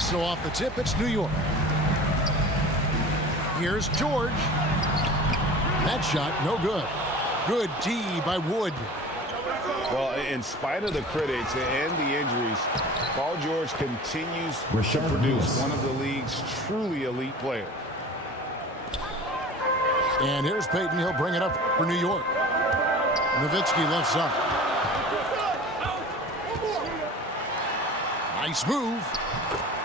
And so off the tip, it's New York. Here's George. That shot, no good. Good D by Wood. Well, in spite of the critics and the injuries, Paul George continues to produce one of the league's truly elite players. And here's Payton. He'll bring it up for New York. Nowitzki left side. Nice move.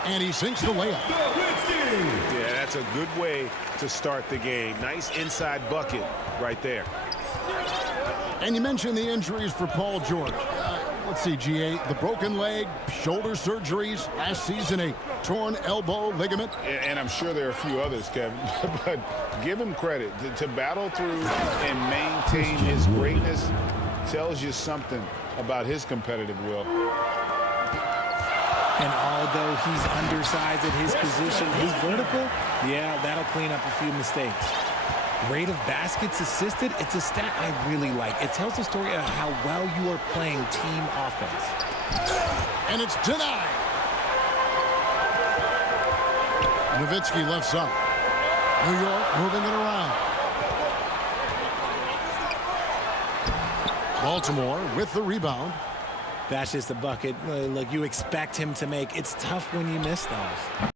And he sinks the layup. Yeah, that's a good way to start the game. Nice inside bucket right there. And you mentioned the injuries for Paul George. Let's see, GA, the broken leg, shoulder surgeries, last season a torn elbow ligament. And I'm sure there are a few others, Kevin, but give him credit. To battle through and maintain his greatness tells you something about his competitive will. And although he's undersized at his position, his vertical, yeah, that'll clean up a few mistakes. Rate of baskets assisted, it's a stat I really like. It tells the story of how well you are playing team offense. And it's denied. Nowitzki left side. New York moving it around. Baltimore with the rebound. That's just a bucket like you expect him to make. It's tough when you miss those.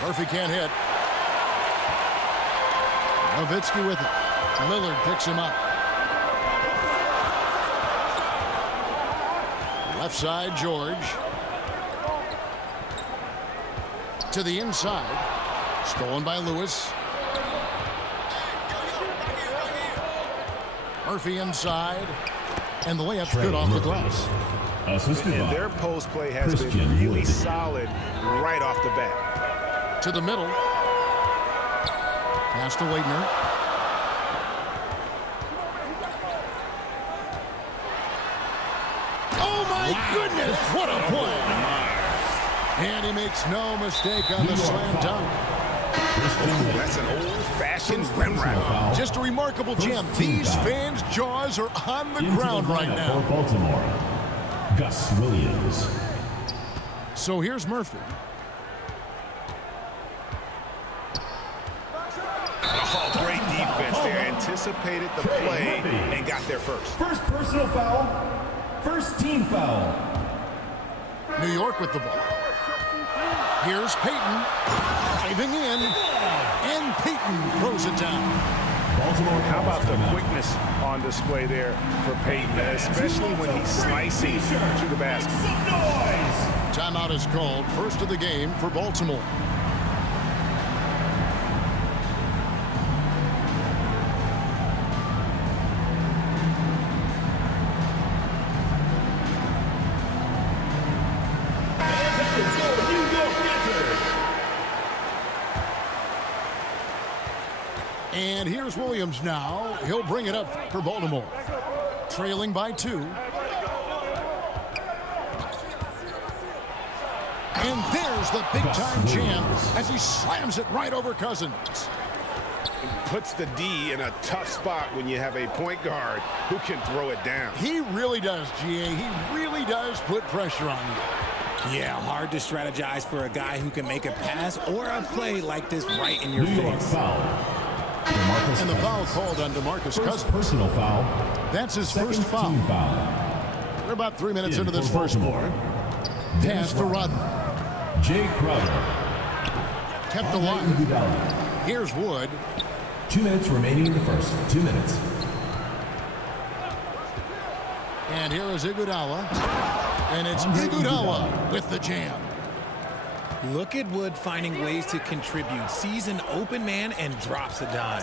Murphy can't hit. Nowitzki with it. Lillard picks him up. Left side, George. To the inside. Stolen by Lewis. Murphy inside. And the layup's good off the glass. And their post play has been really solid right off the bat. To the middle. Pass to Waitner. Oh my goodness, what a play! And he makes no mistake on the slam dunk. That's an old-fashioned rim wrap. Just a remarkable jam. These fans' jaws are on the ground right now. For Baltimore, Gus Williams. So here's Murphy. Oh, great defense there. Anticipated the play and got there first. First personal foul. First team foul. New York with the ball. Here's Payton. Diving in. And Payton throws it down. Baltimore. How about the quickness on display there for Payton, especially when he's slicing to the basket. Timeout is called. First of the game for Baltimore. And here's Williams now. He'll bring it up for Baltimore. Trailing by 2. And there's the big-time jam as he slams it right over Cousins. Puts the D in a tough spot when you have a point guard who can throw it down. He really does, GA. He really does put pressure on you. Yeah, hard to strategize for a guy who can make a pass or a play like this right in your face. Foul. And the foul called on DeMarcus Cousins. Personal foul. That's his first foul. We're about 3 minutes into this first quarter. Pass to Rodman. Jay Crowder. Kept alive. Here's Wood. 2 minutes remaining in the first. 2 minutes. And here is Iguodala. And it's Iguodala with the jam. Look at Wood finding ways to contribute. Sees an open man and drops a dime.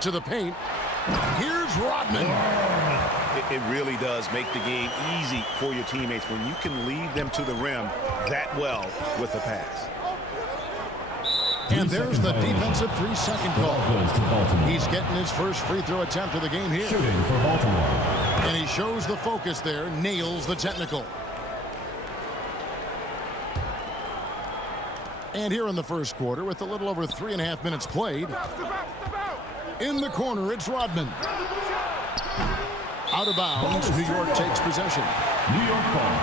To the paint. Here's Rodman. It really does make the game easy for your teammates when you can lead them to the rim that well with a pass. And there's the defensive 3-second call. He's getting his first free throw attempt of the game here. Shooting for Baltimore. And he shows the focus there, nails the technical. And here in the first quarter, with a little over 3.5 minutes played, in the corner, it's Rodman. Out of bounds. New York takes possession. New York ball.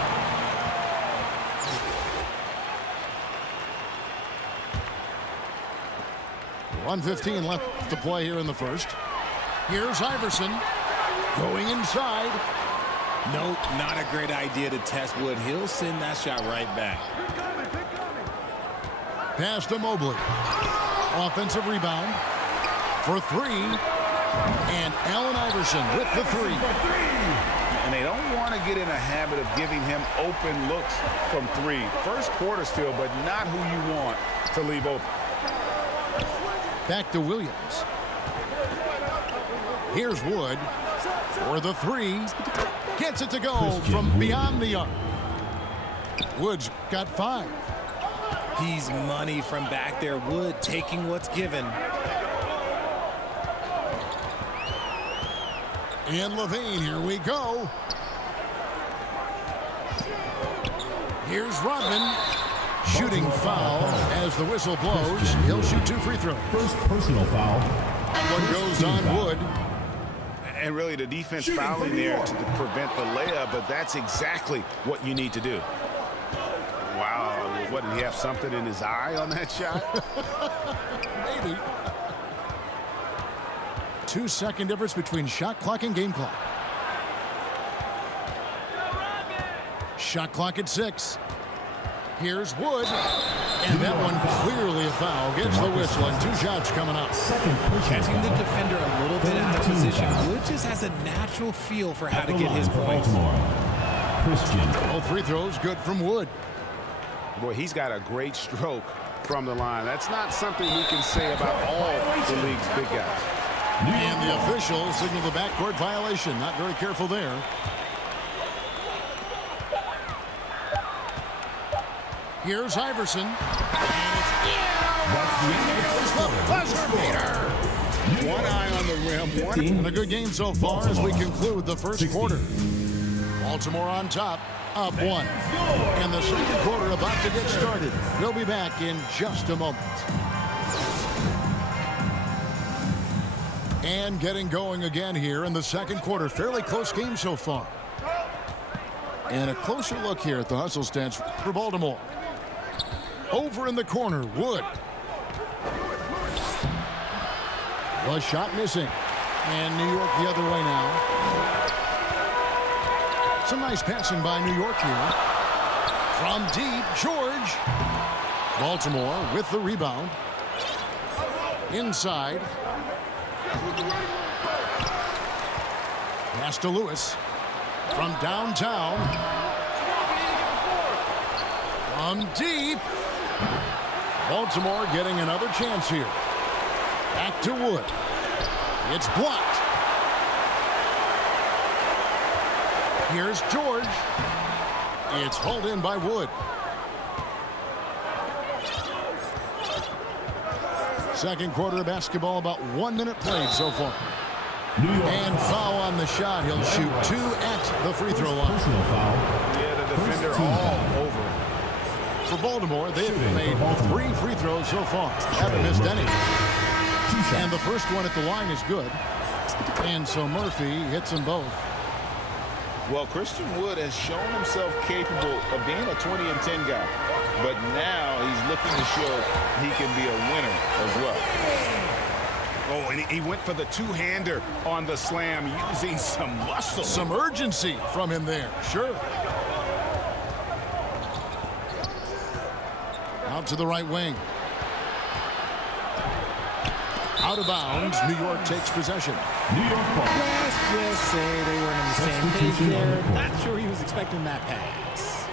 .115 left to play here in the first. Here's Iverson going inside. Nope, not a great idea to test Wood. He'll send that shot right back. Pass to Mobley. Offensive rebound for three. And Allen Iverson with the three. And they don't want to get in a habit of giving him open looks from three. First quarter still, but not who you want to leave open. Back to Williams. Here's Wood for the three. Gets it to go from beyond the arc. Wood's got 5. He's money from back there. Wood taking what's given. And Levine, here we go. Here's Rodman. Shooting foul as the whistle blows. He'll shoot 2 free throws. First personal foul. And what goes on Wood. And really the defense fouling there to prevent the layup, but that's exactly what you need to do. Wow, what, did he have something in his eye on that shot? Maybe. 2-second difference between shot clock and game clock. Shot clock at 6. Here's Wood. And that one clearly a foul. Gets the whistle and 2 shots coming up. Catching the defender a little bit out of position. Wood just has a natural feel for how to get his points. Christian. All free throws good from Wood. Boy, he's got a great stroke from the line. That's not something we can say about all the league's big guys. And the official signaled the backcourt violation. Not very careful there. Here's Iverson. That's the buzzer beater. One eye on the rim. And a good game so far as we conclude the first quarter. Baltimore on top, up 1. And the second quarter about to get started. We'll be back in just a moment. And getting going again here in the second quarter. Fairly close game so far. And a closer look here at the hustle stats for Baltimore. Over in the corner, Wood. Was shot missing. And New York the other way now. Some nice passing by New York here. From deep, George. Baltimore with the rebound. Inside. Pass to Lewis. From downtown. From deep. Baltimore getting another chance here. Back to Wood. It's blocked. Here's George. It's hauled in by Wood. Second quarter basketball, about 1 minute played so far. And foul on the shot. He'll shoot 2 at the free throw line. Personal foul. Yeah, the defender all over. For Baltimore, they've made 3 free throws so far. Haven't missed any. And the first one at the line is good. And so Murphy hits them both. Well, Christian Wood has shown himself capable of being a 20 and 10 guy. But now he's looking to show he can be a winner as well. Oh, and he went for the 2-hander on the slam using some muscle. Some urgency from him there, sure. Out to the right wing. Out of bounds. New York takes possession. New York ball. Let's just say they weren't on the same page Substitution on the there. court. Not sure he was expecting that pass.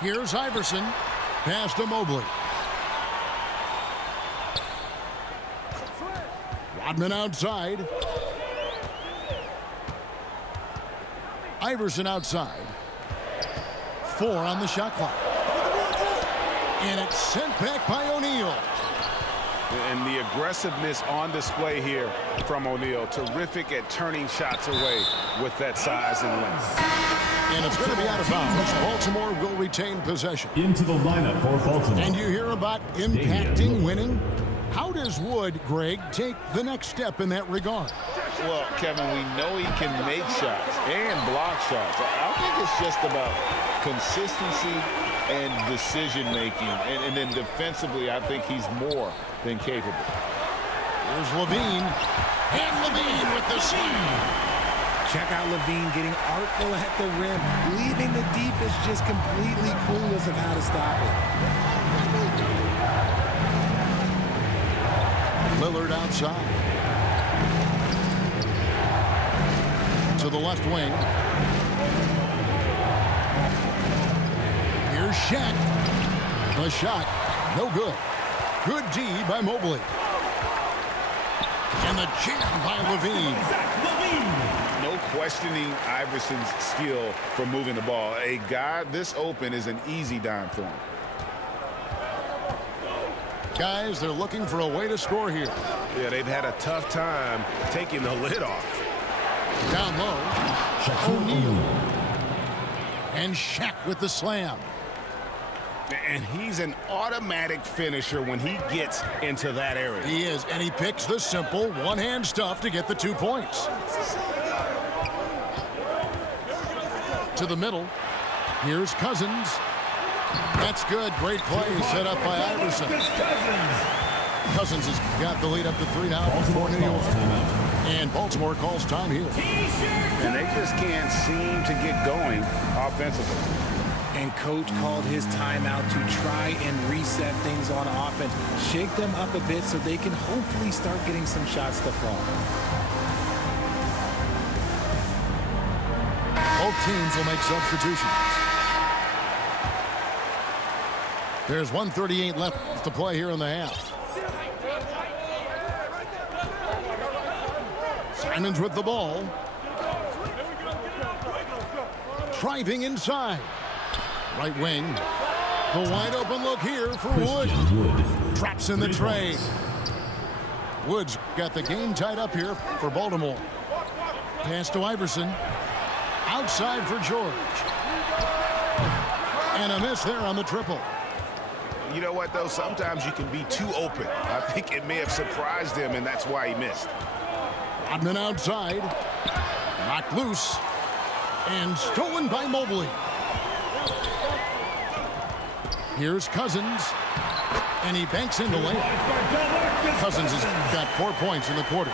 Here's Iverson. Pass to Mobley. Rodman outside. Iverson outside. 4 on the shot clock. And it's sent back by O'Neal. And the aggressiveness on display here from O'Neal. Terrific at turning shots away with that size and length. And it's going to be out of bounds. Baltimore will retain possession. Into the lineup for Baltimore. And you hear about impacting winning? How does Wood, Greg, take the next step in that regard? Well, Kevin, we know he can make shots and block shots. I think it's just about consistency and decision-making. And then defensively, I think he's more than capable. Here's Levine. And Levine with the slam. Check out Levine getting artful at the rim, leaving the defense just completely clueless of how to stop it. Lillard outside. To the left wing. Here's Shaq. The shot, no good. Good D by Mobley. And the jam by Levine. No questioning Iverson's skill for moving the ball. A guy this open is an easy dime for him. Guys, they're looking for a way to score here. Yeah, they've had a tough time taking the lid off. Down low, O'Neal. And Shaq with the slam. And he's an automatic finisher when he gets into that area. He is, and he picks the simple one-hand stuff to get the 2 points. To the middle. Here's Cousins. That's good. Great play set up by Iverson. Cousins has got the lead up to 3 now for New York. And Baltimore calls time here. And they just can't seem to get going offensively. And coach called his timeout to try and reset things on offense. Shake them up a bit so they can hopefully start getting some shots to fall. Both teams will make substitutions. There's 1:38 left to play here in the half. Simons with the ball. Driving inside. Right wing. The wide open look here for Wood. Drops in the tray. Wood's got the game tied up here for Baltimore. Pass to Iverson. Outside for George. And a miss there on the triple. You know what, though? Sometimes you can be too open. I think it may have surprised him, and that's why he missed. Rodman outside. Knocked loose. And stolen by Mobley. Here's Cousins. And he banks in the lane. Cousins has got 4 points in the quarter.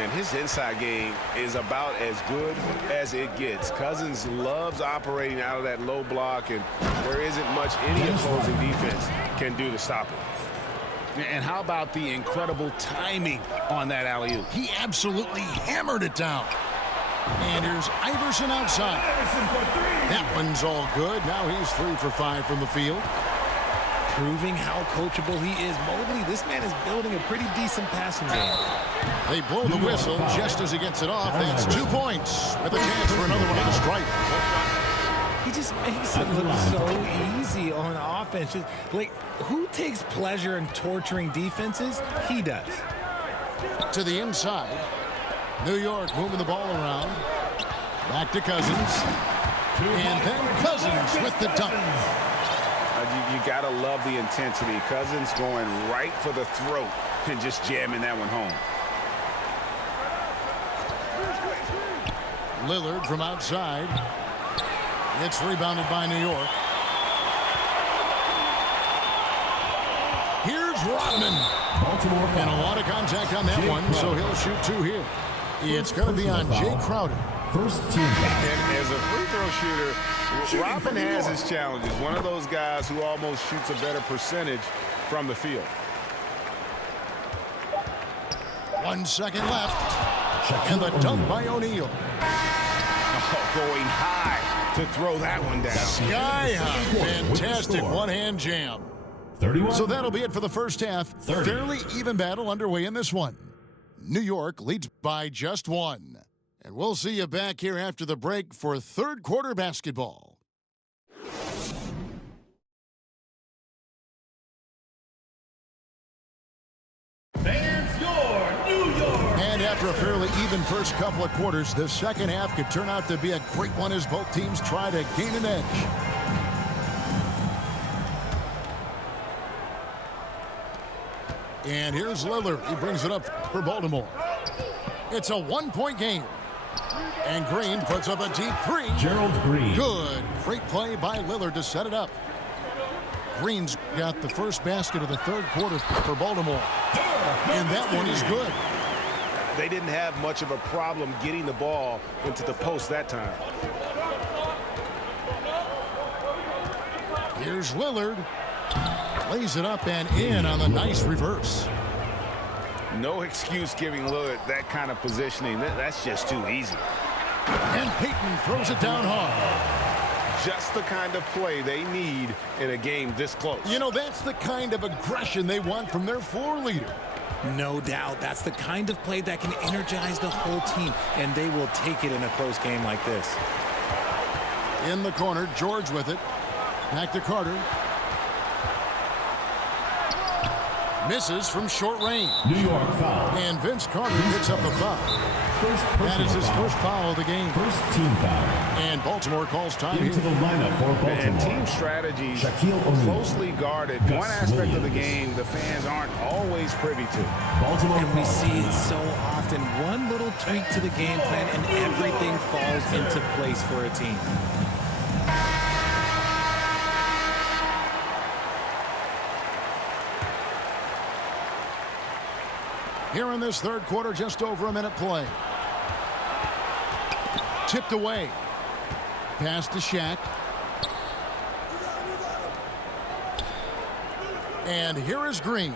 And his inside game is about as good as it gets. Cousins loves operating out of that low block, and there isn't much any opposing defense can do to stop it. And how about the incredible timing on that alley-oop? He absolutely hammered it down. And here's Iverson outside. That one's all good. Now he's 3 for 5 from the field. Proving how coachable he is. Mobley, this man is building a pretty decent passing game. They blow the whistle just as he gets it off. That's 2 points with a chance for another one on the stripe. He just makes it look so easy on offense. Like, who takes pleasure in torturing defenses? He does. To the inside. New York moving the ball around. Back to Cousins. And then Cousins with the dunk. You got to love the intensity. Cousins going right for the throat and just jamming that one home. Lillard from outside. It's rebounded by New York. Here's Rodman. And a lot of contact on that one, so he'll shoot 2 here. It's going to be on Jay Crowder. First team foul. And as a free throw shooter, Robin has his challenges. One of those guys who almost shoots a better percentage from the field. 1 second left. And the dunk by O'Neal. Going high to throw that one down. Sky high. Fantastic one-hand jam. 31. So that'll be it for the first half. 30. Fairly even battle underway in this one. New York leads by just 1. And we'll see you back here after the break for third quarter basketball. Fans, your New York. And after a fairly even first couple of quarters, the second half could turn out to be a great one as both teams try to gain an edge. And here's Lillard. He brings it up for Baltimore. It's a one-point game. And Green puts up a deep three. Gerald Green. Good. Great play by Lillard to set it up. Green's got the first basket of the third quarter for Baltimore. And that one is good. They didn't have much of a problem getting the ball into the post that time. Here's Lillard. Lays it up and in on the nice reverse. No excuse giving Lillard that kind of positioning. That's just too easy. And Payton throws it down hard. Just the kind of play they need in a game this close. You know, that's the kind of aggression they want from their floor leader. No doubt. That's the kind of play that can energize the whole team, and they will take it in a close game like this. In the corner, George with it. Back to Carter. Misses from short range. New York foul. And Vince Carter picks up the foul. That is his first foul of the game. First team foul. And Baltimore calls time Into here. the lineup for Baltimore. And team strategies Shaquille O'Neal. closely guarded. Gus One aspect of the Williams. game the fans aren't always privy to. Baltimore. And we see it so often. One little tweak to the game plan, and everything falls into place for a team. Here in this third quarter, just over a minute play. Tipped away. Pass to Shaq. And here is Green.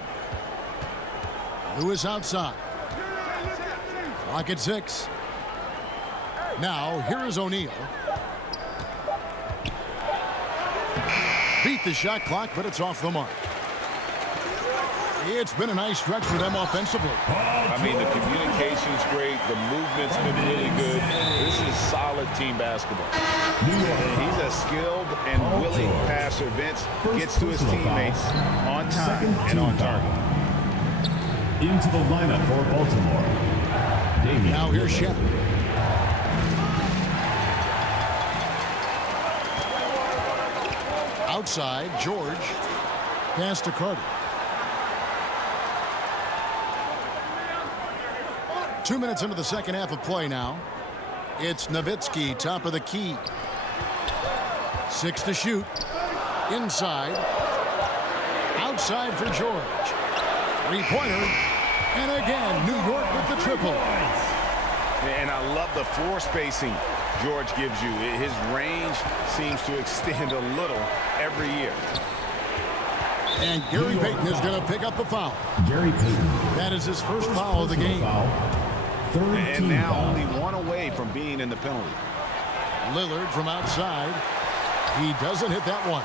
Lewis outside. Clock at 6. Now, here is O'Neal. Beat the shot clock, but it's off the mark. It's been a nice stretch for them offensively. I mean, the communication's great. The movement's been really good. This is solid team basketball. And he's a skilled and willing passer. Vince gets to his teammates on time and on target. Into the lineup for Baltimore. Damian Now here's Lillard. Shep. Outside, George. Pass to Carter. 2 minutes into the second half of play now. It's Nowitzki, top of the key. 6 to shoot. Inside. Outside for George. Three-pointer. And again, New York with the triple. And I love the floor spacing George gives you. His range seems to extend a little every year. And Gary Payton is going to pick up the foul. Gary Payton. That is his first foul of the game. Foul. Third And team now foul. only one away from being in the penalty. Lillard from outside. He doesn't hit that one.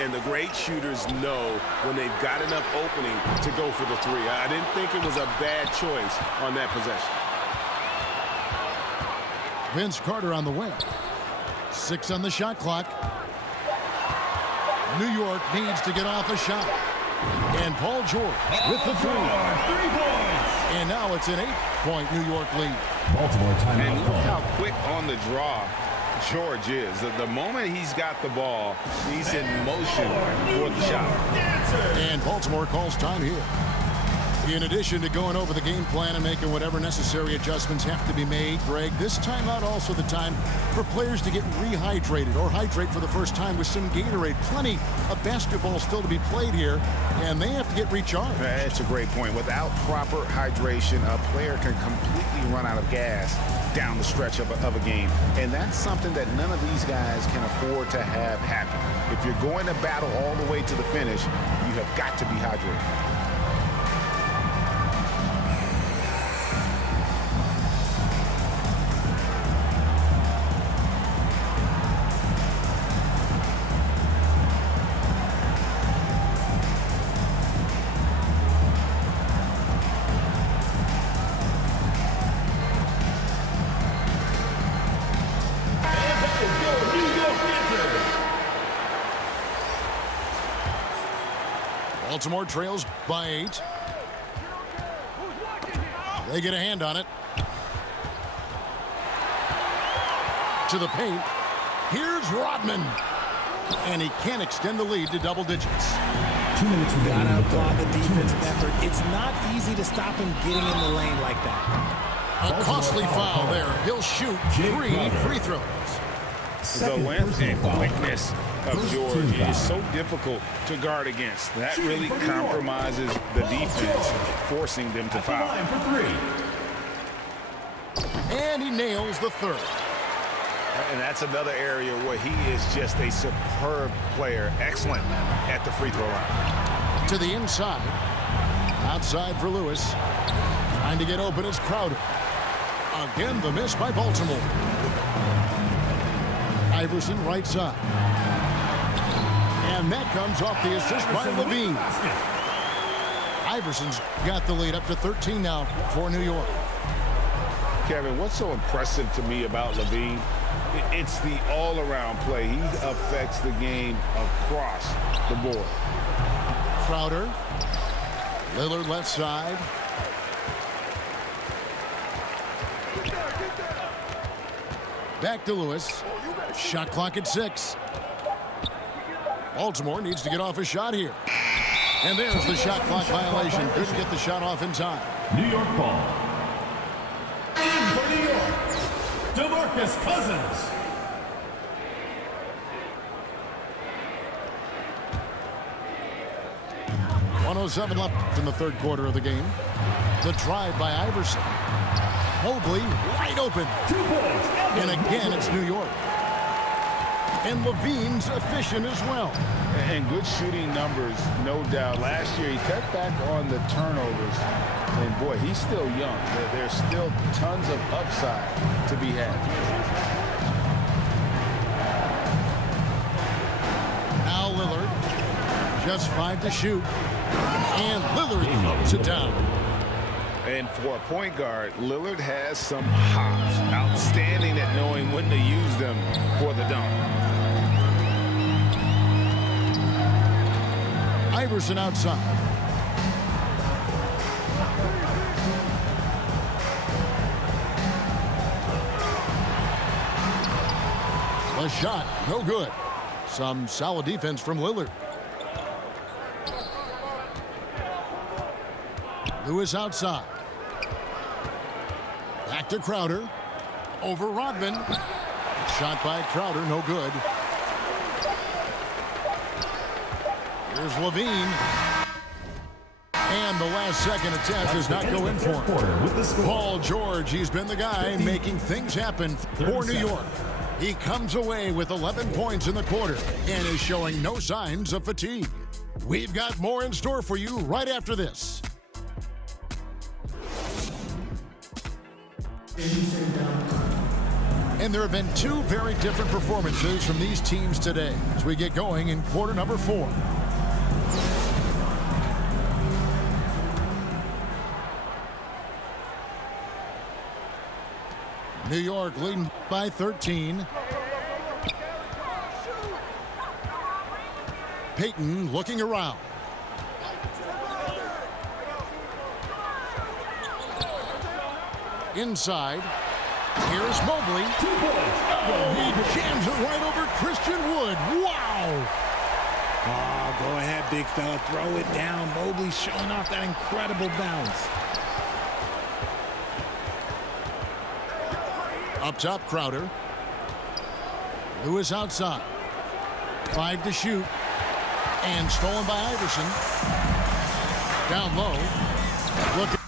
And the great shooters know when they've got enough opening to go for the three. I didn't think it was a bad choice on that possession. Vince Carter on the wing. 6 on the shot clock. New York needs to get off a shot. And Paul George with the three. And now it's an 8-point New York lead. Baltimore And timeout look call. how quick on the draw George is. The moment he's got the ball, he's in motion for the shot. And Baltimore calls time here. In addition to going over the game plan and making whatever necessary adjustments have to be made, Greg, this timeout also the time for players to get rehydrated or hydrate for the first time with some Gatorade. Plenty of basketball still to be played here, and they have to get recharged. That's a great point. Without proper hydration, a player can completely run out of gas down the stretch of a game. And that's something that none of these guys can afford to have happen. If you're going to battle all the way to the finish, you have got to be hydrated. Baltimore trails by 8. They get a hand on it. To the paint. Here's Rodman. And he can't extend the lead to double digits. 2 minutes remaining. Gotta in the applaud the third. 2 defensive minutes. effort. It's not easy to stop him getting in the lane like that. A costly foul there. He'll shoot 3 free throws. The Second length personal and foul. quickness of First George team is foul. so difficult to guard against. That really compromises the defense, forcing them to At the foul. line for 3. And he nails the third. And that's another area where he is just a superb player. Excellent at the free throw line. To the inside. Outside for Lewis. Trying to get open is Crowder. Again, the miss by Baltimore. Iverson right side. And that comes off the assist by Levine. Iverson's got the lead up to 13 now for New York. Kevin, what's so impressive to me about Levine? It's the all-around play. He affects the game across the board. Crowder. Lillard left side. Back to Lewis. Shot clock at 6. Baltimore needs to get off a shot here. And there's the shot clock violation. Couldn't get the shot off in time. New York ball. In for New York, DeMarcus Cousins. .107 left in the third quarter of the game. The drive by Iverson. Mobley wide open. 2 points. And again, it's New York. And Levine's efficient as well. And good shooting numbers, no doubt. Last year, he cut back on the turnovers. And, boy, he's still young. There's still tons of upside to be had. Now Lillard. Just 5 to shoot. And Lillard throws it down. And for a point guard, Lillard has some hops. Outstanding at knowing when to use them for the dunk. Iverson outside. The shot, no good. Some solid defense from Lillard. Lewis outside. Back to Crowder. Over Rodman. Shot by Crowder, no good. Here's Levine. And the last second attempt does not go in for him. Quarter with the score. Paul George, he's been the guy making things happen for New York. He comes away with 11 points in the quarter and is showing no signs of fatigue. We've got more in store for you right after this. And there have been 2 very different performances from these teams today as we get going in quarter number 4. New York leading by 13. Payton looking around. Inside. Here's Mobley. 2 points. He jams it right over Christian Wood. Wow! Oh, go ahead, big fella. Throw it down. Mobley showing off that incredible bounce. Up top, Crowder. Lewis outside. 5 to shoot. And stolen by Iverson. Down low. Look.